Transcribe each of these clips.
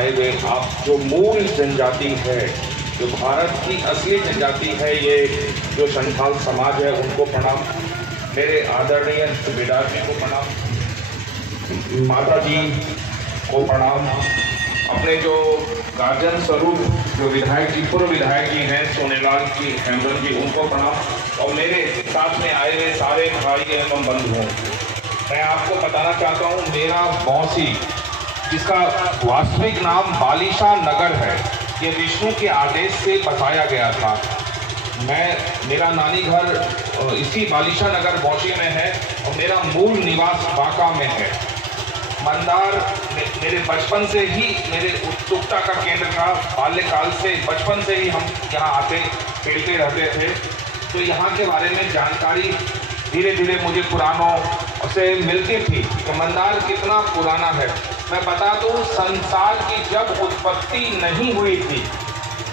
आए हुए आप जो मूल जनजाति है, जो भारत की असली जनजाति है, ये जो संथाल समाज है, उनको प्रणाम। मेरे आदरणीय सुबेदार जी को प्रणाम, माता जी को प्रणाम, अपने जो गार्जियन स्वरूप जो विधायक जी, पूर्व विधायक जी हैं सोनेलाल जी, हेमरन जी, उनको प्रणाम। और मेरे साथ में आए हुए सारे भाई एवं बंधुओं, मैं आपको बताना चाहता हूँ, मेरा बौंसी, जिसका वास्तविक नाम बालिशा नगर है, ये विष्णु के आदेश से बसाया गया था। मेरा नानी घर इसी बालिशा नगर बौंसी में है और मेरा मूल निवास बांका में है। मंदार मेरे बचपन से ही मेरे उत्सुकता का केंद्र था। बाल्यकाल से, बचपन से ही हम यहाँ आते खेलते रहते थे, तो यहाँ के बारे में जानकारी धीरे धीरे मुझे पुरानों से मिलती थी कि मंदार कितना पुराना है। मैं बता दूँ, संसार की जब उत्पत्ति नहीं हुई थी,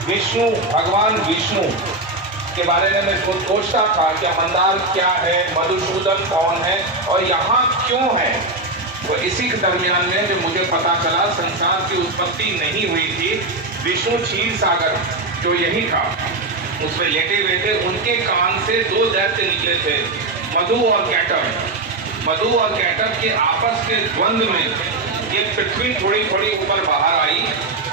विष्णु, भगवान विष्णु के बारे में मैं सोचता था कि मंदार क्या है, मधुसूदन कौन है और यहाँ क्यों है। तो इसी के दरमियान में जो मुझे पता चला, संसार की उत्पत्ति नहीं हुई थी। विष्णु क्षीर सागर जो यही था, उसमें लेटे हुए थे, उनके कान से दो दैत्य निकले थे, मधु और कैटब। मधु और कैटब के आपस के द्वंद्व में ये पृथ्वी थोड़ी थोड़ी ऊपर बाहर आई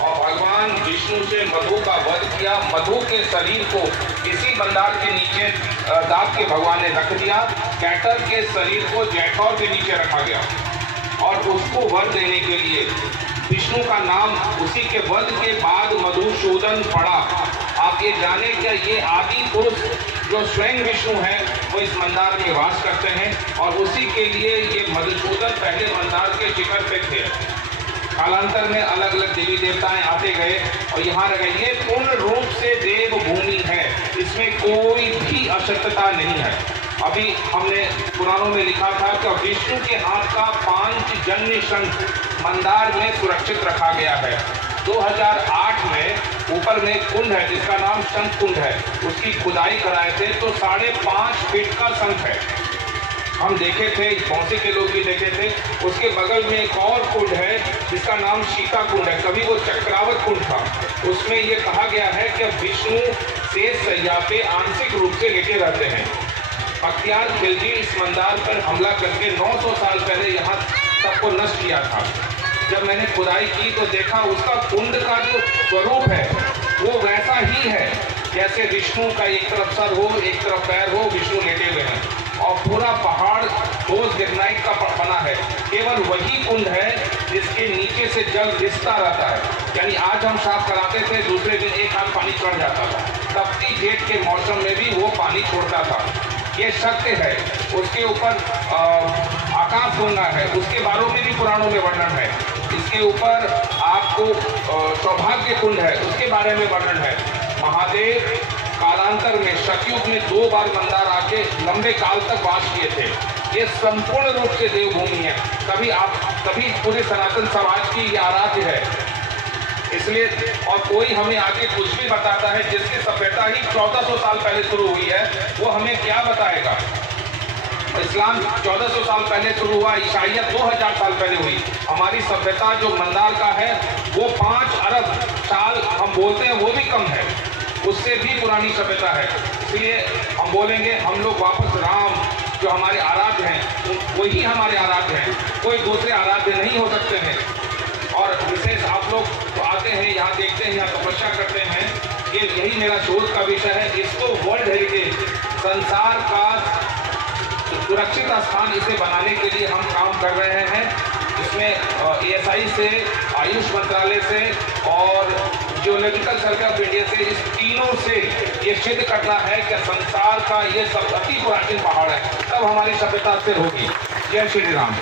और भगवान विष्णु से मधु का वध किया। मधु के शरीर को इसी मंदार के नीचे दांत के भगवान ने रख दिया। कैटब के शरीर को जैठौर के नीचे रखा गया और उसको वर देने के लिए विष्णु का नाम उसी के वध के बाद मधुसूदन पड़ा। आप ये जाने क्या, ये आदि पुरुष जो स्वयं विष्णु है वो इस मंदार में वास करते हैं और उसी के लिए ये मधुसूदन पहले मंदार के शिखर पे थे। कालांतर में अलग अलग देवी देवताएं आते गए और यहाँ रह गए। ये पूर्ण रूप से देव भूमि है, इसमें कोई भी अशक्तता नहीं है। अभी हमने पुराणों में लिखा था कि विष्णु के हाथ का पांचजन्य शंख मंदार में सुरक्षित रखा गया है। 2008 में ऊपर में कुंड है जिसका नाम शंख कुंड है, उसकी खुदाई कराए थे तो 5.5 फीट का शंख है। हम देखे थे, बौंसी के लोग भी देखे थे। उसके बगल में एक और कुंड है जिसका नाम सीता कुंड है, कभी वो चक्रावत कुंड था। उसमें ये कहा गया है कि विष्णु शेष सैया पे आंशिक रूप से लेटे रहते हैं। बख्तियार खिलजी इस मंदार पर हमला करके 900 साल पहले यहाँ सबको नष्ट किया था। जब मैंने खुदाई की तो देखा उसका कुंड का जो स्वरूप है वो वैसा ही है जैसे विष्णु का एक तरफ सर हो, एक तरफ पैर हो, विष्णु लेटे हुए हैं और पूरा पहाड़ ठोस ग्रेनाइट का बना है। केवल वही कुंड है जिसके नीचे से जल रिसता रहता है, यानी आज हम साफ कराते थे, दूसरे दिन एक हाथ पानी चढ़ जाता था। तपती जेठ के मौसम में भी वो पानी छोड़ता था। ये सत्य है। उसके ऊपर आकाश गंगा है, उसके बारे में भी पुराणों में वर्णन है। इसके ऊपर आपको सौभाग्य कुंड है, उसके बारे में वर्णन है। महादेव कालांतर में सतयुग में 2 बार मंदार आके लंबे काल तक वास किए थे। ये संपूर्ण रूप से देवभूमि है। कभी पूरे सनातन समाज की ये आराध्य है। इसलिए और कोई हमें आगे कुछ भी बताता है जिसकी सभ्यता ही 1400 साल पहले शुरू हुई है, वो हमें क्या बताएगा। इस्लाम 1400 साल पहले शुरू हुआ, ईसाइयत 2000 साल पहले हुई। हमारी सभ्यता जो मंदार का है वो 5 अरब साल हम बोलते हैं, वो भी कम है, उससे भी पुरानी सभ्यता है। इसलिए हम बोलेंगे हम लोग वापस राम जो हमारे आराध्य हैं वही हमारे आराध्य हैं, कोई दूसरे आराध्य नहीं हो सकते हैं। और विशेष आप लोग तो आते हैं, यहाँ देखते हैं, यहाँ तपस्या करते हैं, ये यही मेरा शोध का विषय है। इसको वर्ल्ड हेरिटेज, संसार का सुरक्षित स्थान इसे बनाने के लिए हम काम कर रहे हैं। इसमें ASI से, आयुष मंत्रालय से और जियोलॉजिकल सर्वे ऑफ इंडिया से, इस तीनों से ये सिद्ध करना है कि संसार का ये सब अति प्राचीन पहाड़ है, तब हमारी सभ्यता स्थिर होगी। जय श्री राम।